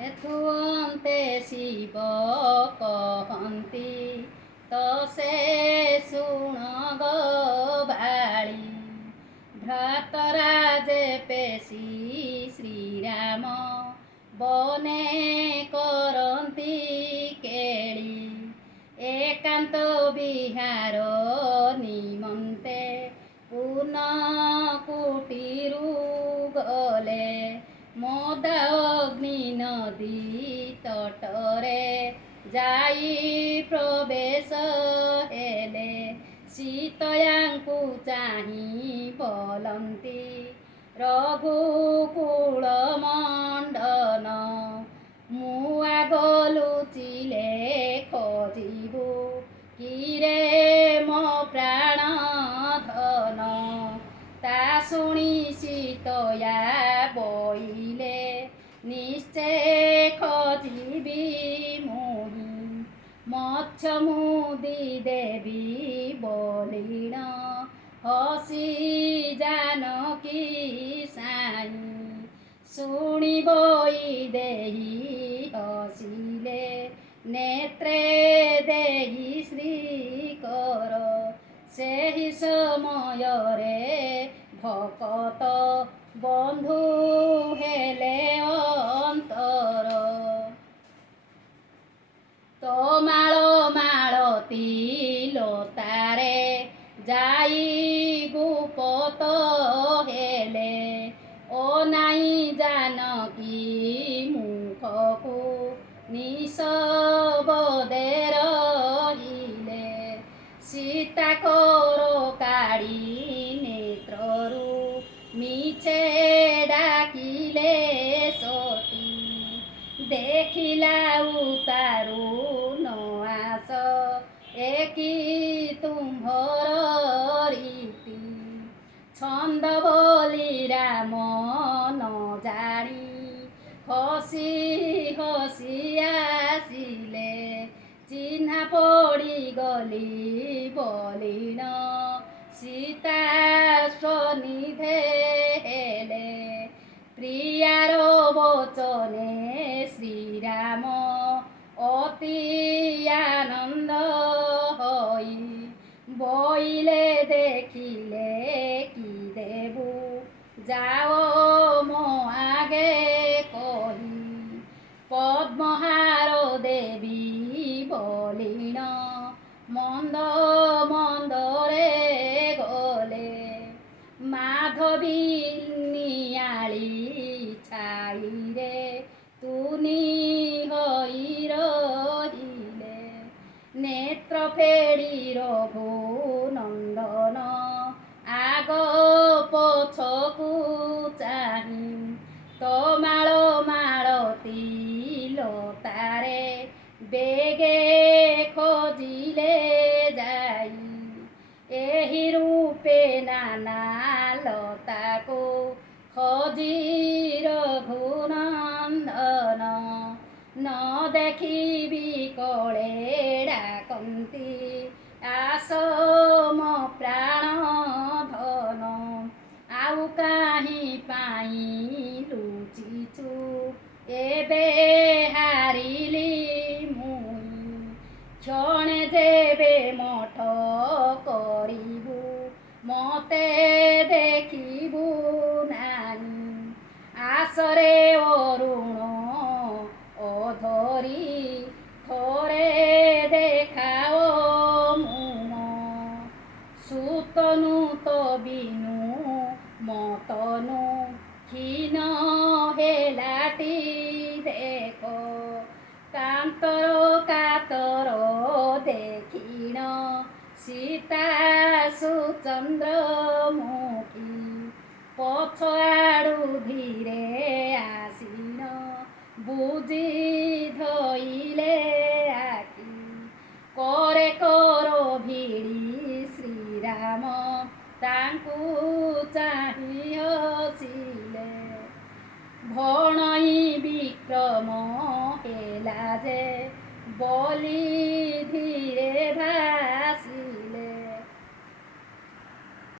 ଏଥୁଅନ୍ତେ ଶିବ କହନ୍ତି ତ ସେ ଶୁଣ ଗୋ ବାଳି। ଭ୍ରାତରାଜେ ପେଶୀ ଶ୍ରୀରାମ ବନେ କରନ୍ତି କେଳି। ଏକାନ୍ତ ବିହାର ନିମନ୍ତେ ପୁନ କୁଟିରୁ ଗଲେ। ମଦାଗ୍ନି ନଦୀ ତଟରେ ଯାଇ ପ୍ରବେଶ ହେଲେ। ସୀତୟାଙ୍କୁ ଚାହିଁ ବୋଲନ୍ତି ରଘୁକୁଳ ମଣ୍ଡନ। ମୁଁ ଆଗ ଲୁଚିଲେ ଖୋଜିବୁ କିରେ ମୋ ପ୍ରାଣ ଧନ। ତା ଶୁଣି ସୀତୟା ବୋଇଲେ ନିଶ୍ଚେ ଖୋଜିବି ମୁହିଁ। ମତ୍ସ୍ୟ ମୁଦି ଦେବି ବୋଲିଣ ହସି ଜାନକୀ ସାଇଁ। ଶୁଣି ବୈଦେହୀ ହସିଲେ ନେତ୍ରେ ଦେଇ ଶ୍ରୀକର। ସେହି ସମୟରେ ଭକତ ବନ୍ଧୁ ହେଲେ ଅନ୍ତର। ତ ମାଳ ମାଳତୀ ଲତାରେ ଯାଇ ଗୁପତ ହେଲେ। ଅନାଇ ଜାନକୀ ମୁଖକୁ ନିଶବଦେ ରହିଲେ। ସୀତା କର କାଢ଼ି ନେତ୍ରରୁ ମିଛେ ଡାକିଲେ ସତୀ। ଦେଖିଲା ଉତାରୁ ନ ଆସ ଏ କି ତୁମ୍ଭର ରୀତି। ଛନ୍ଦ ବୋଲି ରାମ ନ ଜାଣି ହସି ହସି ଆସିଲେ। ଚିହ୍ନା ପଡ଼ିଗଲି ବୋଲିଣ ସୀତା ସ୍ୱନିଧେ ହେଲେ। ପ୍ରିୟାର ବଚନେ ଶ୍ରୀରାମ ଅତି ଆନନ୍ଦ ହୋଇ। ବୋଇଲେ ଦେଖିଲେ କି ଦେବୁ ଯାଅ ମୋ ଆଗେ କହି। ପଦ୍ମହାର ଦେବି ବୋଲିଣ ମନ୍ଦ ମନ୍ଦରେ ଗଲେ। ମାଧବୀ ନିଆଳି ଛାଇରେ ତୁନି ହୋଇ ରହିଲେ। ନେତ୍ର ଫେଡ଼ି ରଘୁ ନନ୍ଦନ ଆଗ ପଛକୁ ଚାହିଁ। ତ ମାଳ ମାଳତୀ ଲତାରେ ବେଗେ ଖୋଜିଲେ ଯାଇ। ଏହି ରୂପେ ନାନା ଲତାକୁ ଖୋଜି ରଘୁନନ୍ଦନ। ନ ଦେଖିବି କୋଳେ ଡାକନ୍ତି ଆସ ମୋ ପ୍ରାଣ ଧନ। ଆଉ କାହିଁ ପାଇଁ ଲୁଚିଛୁ ଏବେ ହାରିଲି ମୁଇଁ। କ୍ଷଣେ ଯେବେ ମଠ କରିବୁ ମତେ ଦେଖିବୁ ନାହିଁ। ଆସରେ ଅରୁଣ ଅଧରି ଥରେ ଦେଖାଅ ମୁହଁ। ସୁତନୁ ତ ବିନୁ ମତନୁ ক্ষীণ ହେଲାଟି ଦେଖ। କାନ୍ତର କାତର ଦେଖିଣ ସୀତା ସୁଚନ୍ଦ୍ରମୁଖୀ। ପଛ ଆଡ଼ୁ ଧୀରେ ଆସିଣ ବୁଜି ଧଇଲେ ଆଖି। କରେ କର ଭିଡ଼ି ଶ୍ରୀରାମ ତାଙ୍କୁ ଚାହିଁ ହସିଲେ। ଭଣଇ ବିକ୍ରମ ହେଲା ଯେ ବୋଲି